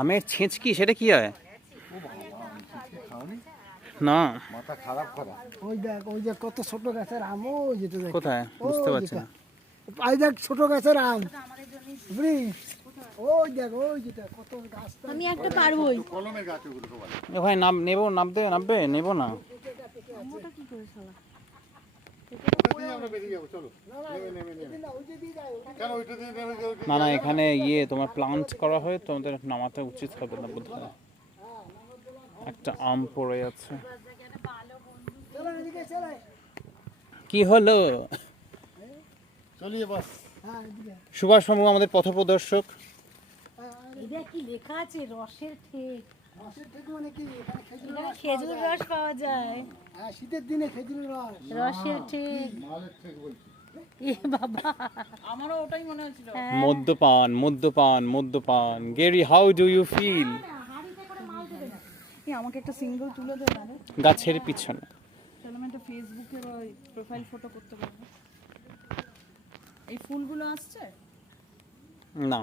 আমের ছেঁচকি, সেটা কি হয়? না, মাথা খারাপ করা। ওই দেখ, ওই যে কত ছোট গাছের আম, ওই যেটা দেখ। কোথায় বুঝতে ওই পারছি যেটা। না। এই দেখ ছোট গাছের আম, বুঝলি? ওই দেখ, ওই যেটা কত গাছ। আমি একটা পারবোই। কলমের গাছ ওগুলোকে বলে। এ ভাই নেবো, নামবে নেবো না। ওটা কি করে শালা? ওটা দিয়ে আমরা বেরিয়ে যাবো, চলো। নেমে। ওই যে দিয়ে যায়, ওই কেন ওইটা দিয়ে নেমে যাবো? না না, এখানে তোমার প্লান্ট করা হয়, তোমাদের নামাতে উচিত হবে না বোধ হয়। একটা আম পড়ে আছে। চলো এদিকে চলে। কি হলো? চলিয়ে বাস। হ্যাঁ এদিকে। সুভাষ বাবু আমাদের পথপ্রদর্শক। এটা কি লেখা আছে? রসের ঠেক। রসের থেকে মানে কি? এখানে খেজুরের এখানে রস খেজুর রস পাওয়া যায়। হ্যাঁ, শীতের দিনে খেজুরের রস। রসের ঠেক। মালের থেকে বলছি। এ বাবা, আমারও ওটাই মনে হয়েছিল। হ্যাঁ। মদ্যপান। গেরি, হাউ ডু ইউ ফিল? আমাকে একটা সিঙ্গেল তুলে দে না রে। গাছের পিছনে। তাহলে আমি একটা ফেসবুকে প্রোফাইল ফটো করতে পারবো। এই ফুলগুলো আসছে? না।